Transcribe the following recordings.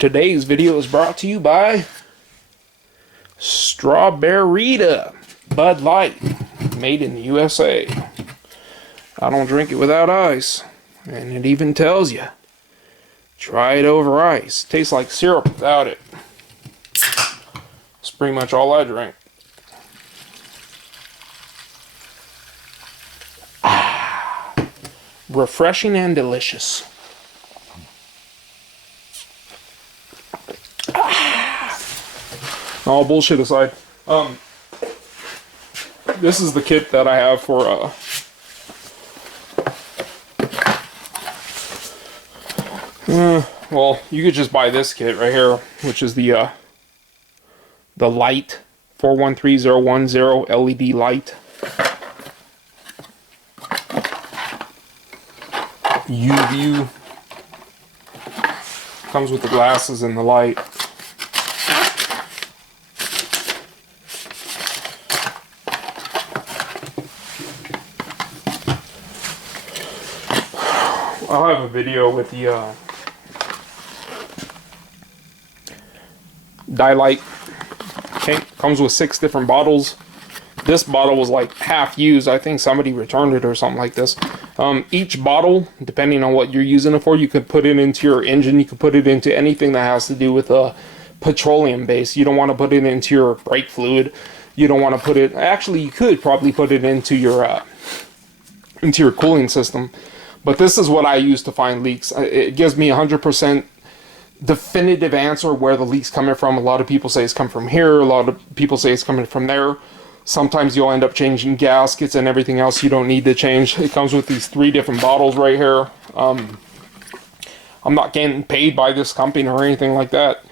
Today's video is brought to you by Strawberryta Bud Light, made in the USA. I don't drink it without ice, and it even tells you, try it over ice. Tastes like syrup without it. That's pretty much all I drink. Refreshing and delicious. All bullshit aside, this is the kit that I have for well, you could just buy this kit right here, which is the light 413010 LED light. U-View. Comes with the glasses and the light. I'll have a video with the dye light. Okay, comes with 6 different bottles. This bottle was like half used. I think somebody returned it or something like this. Each bottle, depending on what you're using it for, you could put it into your engine. You could put it into anything that has to do with a petroleum base. You don't want to put it into your brake fluid. You don't want to put it. Actually, you could probably put it into your cooling system. But this is what I use to find leaks. It gives me 100% definitive answer where the leak's coming from. A lot of people say it's coming from here. A lot of people say it's coming from there. Sometimes you'll end up changing gaskets and everything else you don't need to change. It comes with these 3 different bottles right here. I'm not getting paid by this company or anything like that.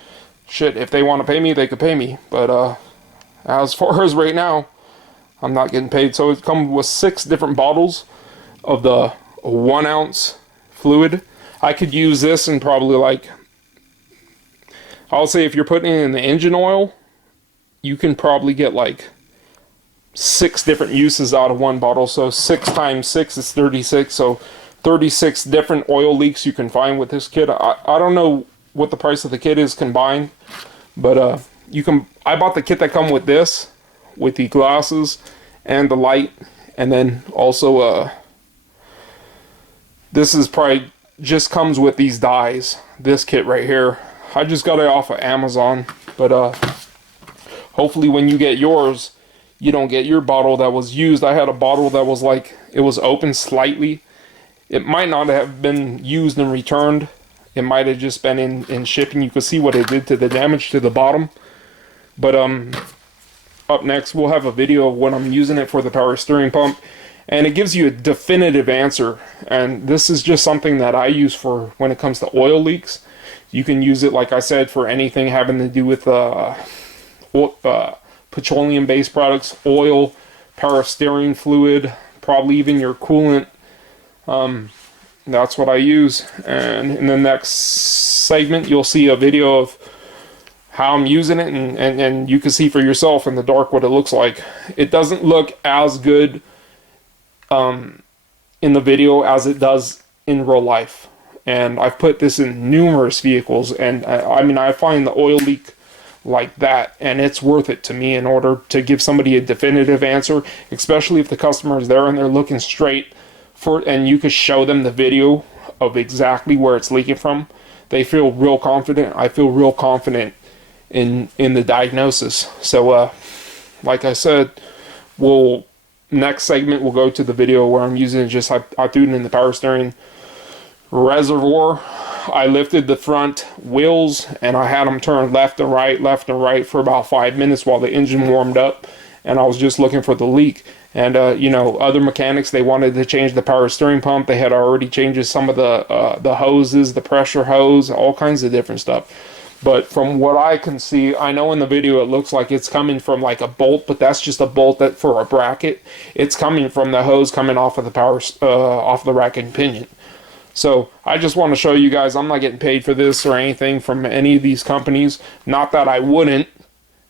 Shit, if they want to pay me, they could pay me. But as far as right now, I'm not getting paid. So it comes with 6 different bottles of the 1 ounce fluid. I could use this in probably like, I'll say if you're putting it in the engine oil, you can probably get like 6 different uses out of 1 bottle. So 6 times 6 is 36. So 36 different oil leaks you can find with this kit. I don't know what the price of the kit is combined, but you can. I bought the kit that come with this, with the glasses and the light, and then also this is probably just comes with these dyes. This kit right here, I just got it off of Amazon, but hopefully when you get yours, you don't get your bottle that was used. I had a bottle that was like, it was open slightly. It might not have been used and returned. It might have just been in shipping. You could see what it did to the damage to the bottom. But up next, we'll have a video of when I'm using it for the power steering pump. And it gives you a definitive answer. And this is just something that I use for when it comes to oil leaks. You can use it, like I said, for anything having to do with petroleum-based products, oil, power steering fluid, probably even your coolant. That's what I use. And in the next segment, you'll see a video of how I'm using it, and you can see for yourself in the dark what it looks like. It doesn't look as good in the video as it does in real life. And I've put this in numerous vehicles, and I mean, I find the oil leak like that, and it's worth it to me in order to give somebody a definitive answer, especially if the customer is there and they're looking straight for it, and you could show them the video of exactly where it's leaking from. They feel real confident. I feel real confident in the diagnosis. So like I said, next segment we'll go to the video where I'm using it. Just I threw it in the power steering reservoir. I lifted the front wheels and I had them turn left and right for about 5 minutes while the engine warmed up, and I was just looking for the leak. And you know, other mechanics, they wanted to change the power steering pump. They had already changed some of the hoses, the pressure hose, all kinds of different stuff. But from what I can see, I know in the video it looks like it's coming from like a bolt, but that's just a bolt that for a bracket. It's coming from the hose coming off of the off the rack and pinion. So I just want to show you guys, I'm not getting paid for this or anything from any of these companies. Not that I wouldn't.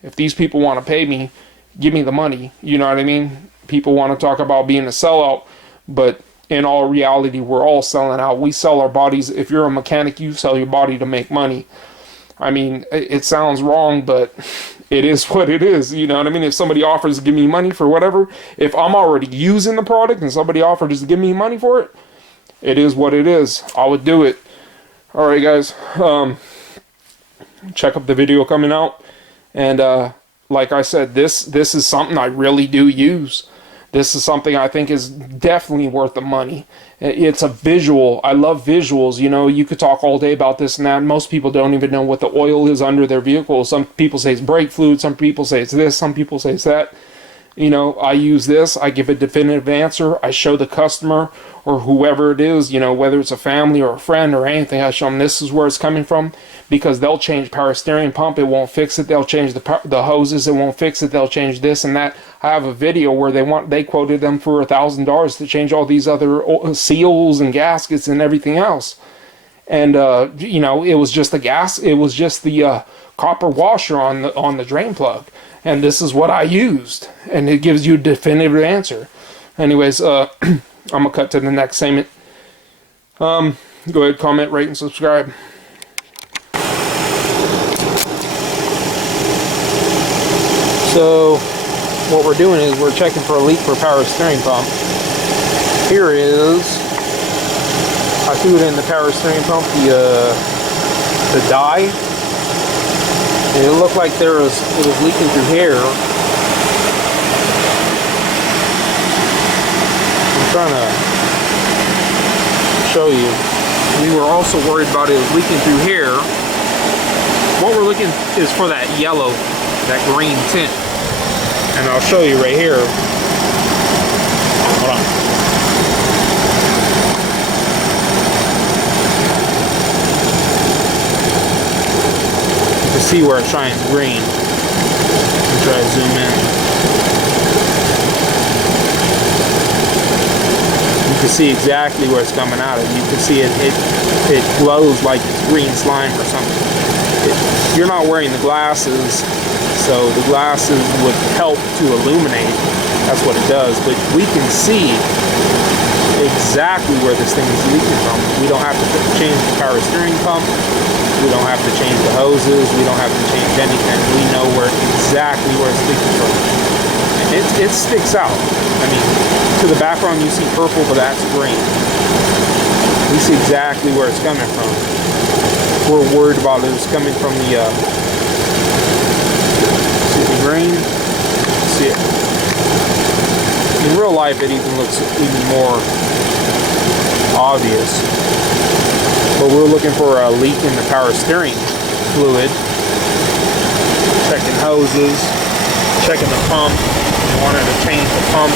If these people want to pay me, give me the money. You know what I mean? People want to talk about being a sellout, but in all reality, we're all selling out. We sell our bodies. If you're a mechanic, you sell your body to make money. I mean, it sounds wrong, but it is what it is. You know what I mean? If somebody offers to give me money for whatever, if I'm already using the product and somebody offers to give me money for it, it is what it is. I would do it. All right, guys. Check up the video coming out. And like I said, this is something I really do use. This is something I think is definitely worth the money. It's a visual. I love visuals. You know, you could talk all day about this and that. Most people don't even know what the oil is under their vehicle. Some people say it's brake fluid. Some people say it's this. Some people say it's that. You know, I use this. I give a definitive answer. I show the customer or whoever it is, you know, whether it's a family or a friend or anything, I show them this is where it's coming from, because they'll change power steering pump, it won't fix it. They'll change the hoses, it won't fix it. They'll change this and that. I have a video where they quoted them for $1,000 to change all these other seals and gaskets and everything else. And you know, it was just the copper washer on the drain plug. And this is what I used, and it gives you a definitive answer. Anyways, I'm gonna cut to the next segment. Go ahead, comment, rate, and subscribe. So what we're doing is we're checking for a leak for power steering pump. Here is, I threw it in the power steering pump, the dye. And it looked like it was leaking through here. I'm trying to show you. We were also worried about it leaking through here. What we're looking is for that yellow, that green tint. And I'll show you right here. Hold on. See where it shines green. I'll try to zoom in. You can see exactly where it's coming out of. You can see it glows like it's green slime or something. You're not wearing the glasses, so the glasses would help to illuminate. That's what it does. But we can see exactly where this thing is leaking from. We don't have to change the power steering pump. We don't have to change the hoses. We don't have to change anything. We know exactly where it's leaking from. And it sticks out. I mean, to the background you see purple, but that's green. We see exactly where it's coming from. We're worried about it. It's coming from the see the green? See it. In real life, it even looks even more obvious. But we're looking for a leak in the power steering fluid. Checking hoses, checking the pump. We wanted to change the pump.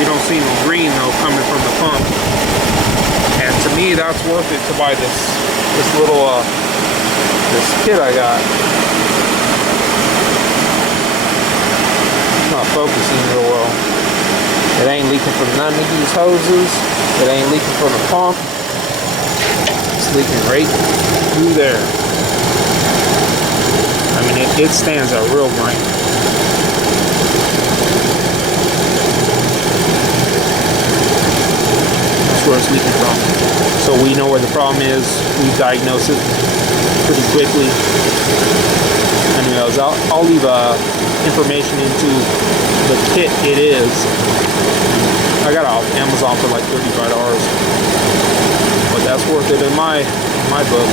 You don't see no green though coming from the pump. And to me, that's worth it to buy this little this kit I got. It's not focusing real well. It ain't leaking from none of these hoses. It ain't leaking from the pump. Leaking right through there. I mean, it stands out real green. That's where it's leaking from. So we know where the problem is. We diagnose it pretty quickly. Anyways, I'll leave information into the kit it is. I got it off Amazon for like $35. But that's worth it in my book.